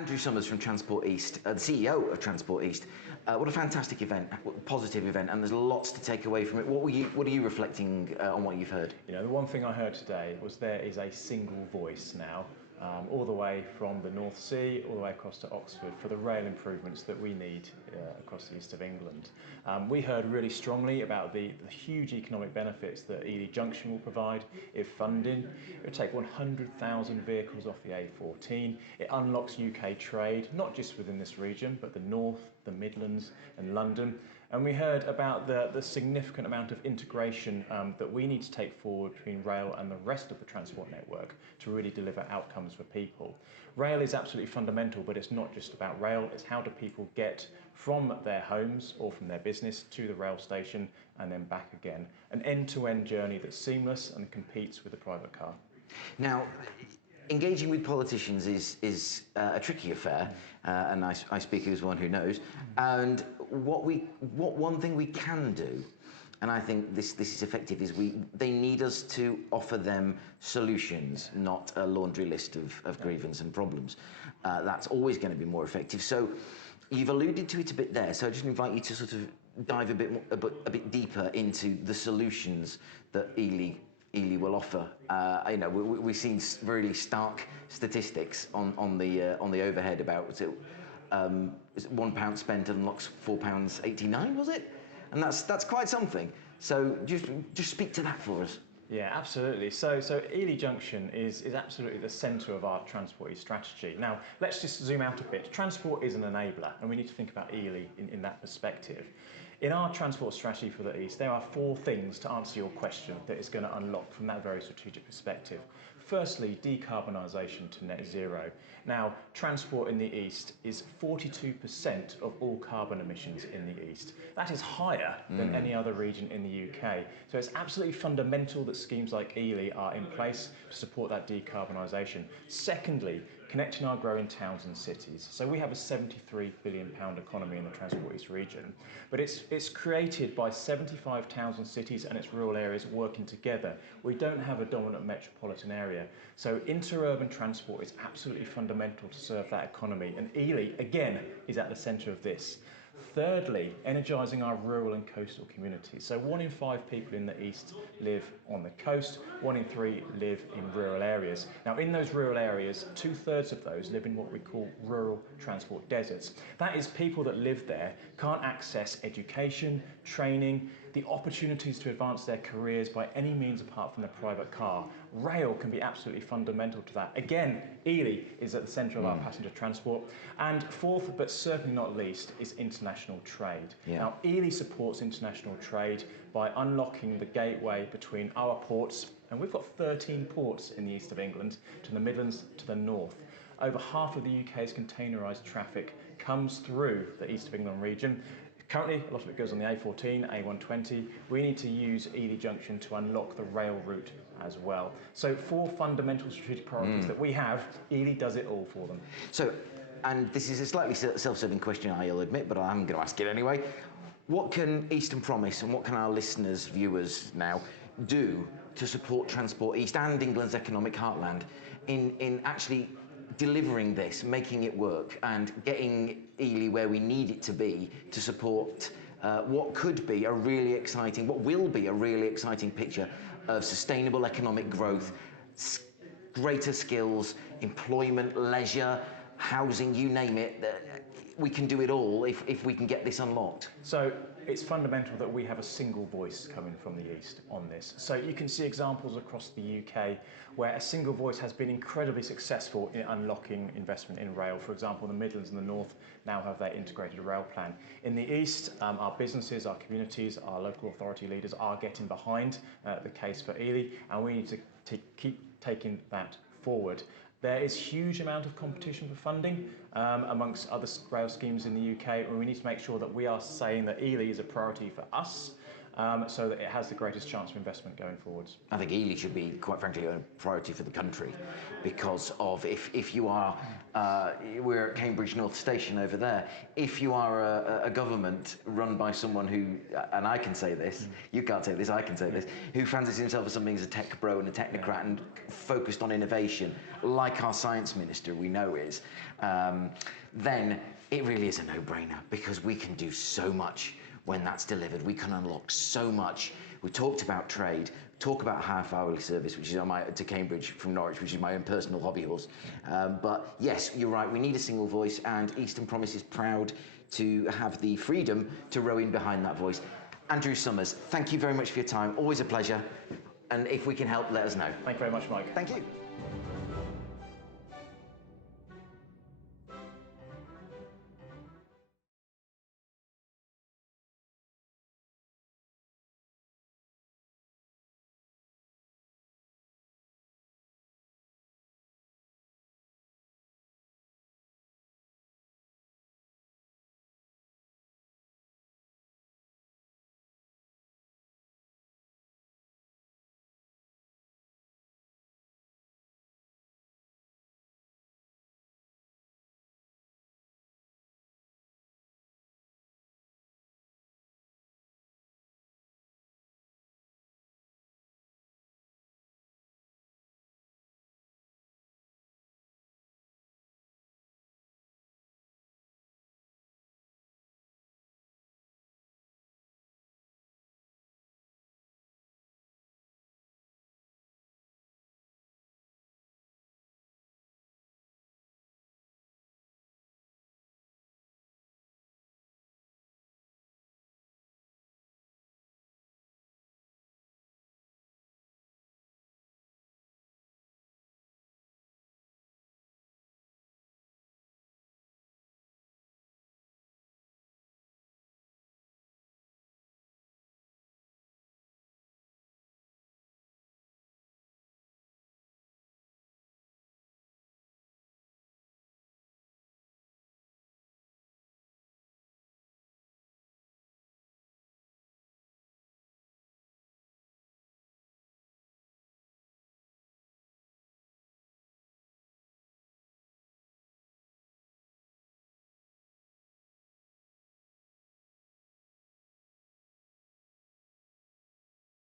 Andrew Summers from Transport East, the CEO of Transport East. What a fantastic event, positive event, and there's lots to take away from it. What are you reflecting on what you've heard? You know, the one thing I heard today was there is a single voice now, all the way from the North Sea, all the way across to Oxford for the rail improvements that we need across the east of England. We heard really strongly about the huge economic benefits that Ely Junction will provide if funded. It will take 100,000 vehicles off the A14. It unlocks UK trade, not just within this region, but the North, the Midlands and London. And we heard about the significant amount of integration that we need to take forward between rail and the rest of the transport network to really deliver outcomes for people. Rail is absolutely fundamental, but it's not just about rail, it's how do people get from their homes or from their business to the rail station and then back again. An end-to-end journey that's seamless and competes with the private car. Now, engaging with politicians is a tricky affair, and I speak as one who knows. And one thing we can do, and I think this is effective, is they need us to offer them solutions, not a laundry list of grievance and problems. That's always going to be more effective. So you've alluded to it a bit there. So I just invite you to sort of dive a bit deeper into the solutions that Ely will offer. You know, we've seen really stark statistics on the overhead about is it £1 spent unlocks £4.89, was it? And that's quite something. So just speak to that for us. Yeah, absolutely. So Ely Junction is absolutely the centre of our Transport East strategy. Now, let's just zoom out a bit. Transport is an enabler, and we need to think about Ely in that perspective. In our transport strategy for the East, there are 4 things to answer your question that is going to unlock from that very strategic perspective. Firstly, decarbonisation to net zero. Now, transport in the East is 42% of all carbon emissions in the East. That is higher than any other region in the UK. So it's absolutely fundamental that schemes like Ely are in place to support that decarbonisation. Secondly, connecting our growing towns and cities. So we have a £73 billion economy in the Transport East region, but it's created by 75 towns and cities and its rural areas working together. We don't have a dominant metropolitan area. So interurban transport is absolutely fundamental to serve that economy, and Ely, again, is at the centre of this. Thirdly, energising our rural and coastal communities. So 1 in 5 people in the East live on the coast, 1 in 3 live in rural areas. Now, in those rural areas, 2/3 of those live in what we call rural transport deserts. That is, people that live there can't access education, training, the opportunities to advance their careers by any means apart from the private car. Rail can be absolutely fundamental to that. Again, Ely is at the centre of our passenger transport. And fourth, but certainly not least, is international trade. Yeah. Now, Ely supports international trade by unlocking the gateway between our ports, and we've got 13 ports in the east of England, to the Midlands, to the north. Over half of the UK's containerised traffic comes through the east of England region. Currently, a lot of it goes on the A14, A120. We need to use Ely Junction to unlock the rail route as well. So 4 fundamental strategic priorities that we have, Ely does it all for them. So, and this is a slightly self-serving question, I'll admit, but I'm going to ask it anyway. What can Eastern Promise and what can our listeners, viewers now, do to support Transport East and England's economic heartland in actually delivering this, making it work, and getting Ely where we need it to be to support what could be a really exciting, what will be a really exciting picture of sustainable economic growth, greater skills, employment, leisure, housing, you name it. We can do it all if we can get this unlocked. So it's fundamental that we have a single voice coming from the East on this. So you can see examples across the UK where a single voice has been incredibly successful in unlocking investment in rail. For example, the Midlands and the North now have their integrated rail plan. In the East, our businesses, our communities, our local authority leaders are getting behind the case for Ely, and we need to keep taking that forward. There is huge amount of competition for funding amongst other rail schemes in the UK, and we need to make sure that we are saying that Ely is a priority for us so that it has the greatest chance of investment going forwards. I think Ely should be, quite frankly, a priority for the country because of if you are, we're at Cambridge North Station over there, if you are a government run by someone who, and I can say this, you can't say this, I can say this, who fancies himself as something as a tech bro and a technocrat and focused on innovation, like our science minister we know is, then it really is a no-brainer because we can do so much when that's delivered. We can unlock so much. We talked about trade, talk about half-hourly service, which is on to Cambridge from Norwich, which is my own personal hobby horse. But yes, you're right, we need a single voice, and Eastern Promise is proud to have the freedom to row in behind that voice. Andrew Summers, thank you very much for your time. Always a pleasure. And if we can help, let us know. Thank you very much, Mike. Thank you.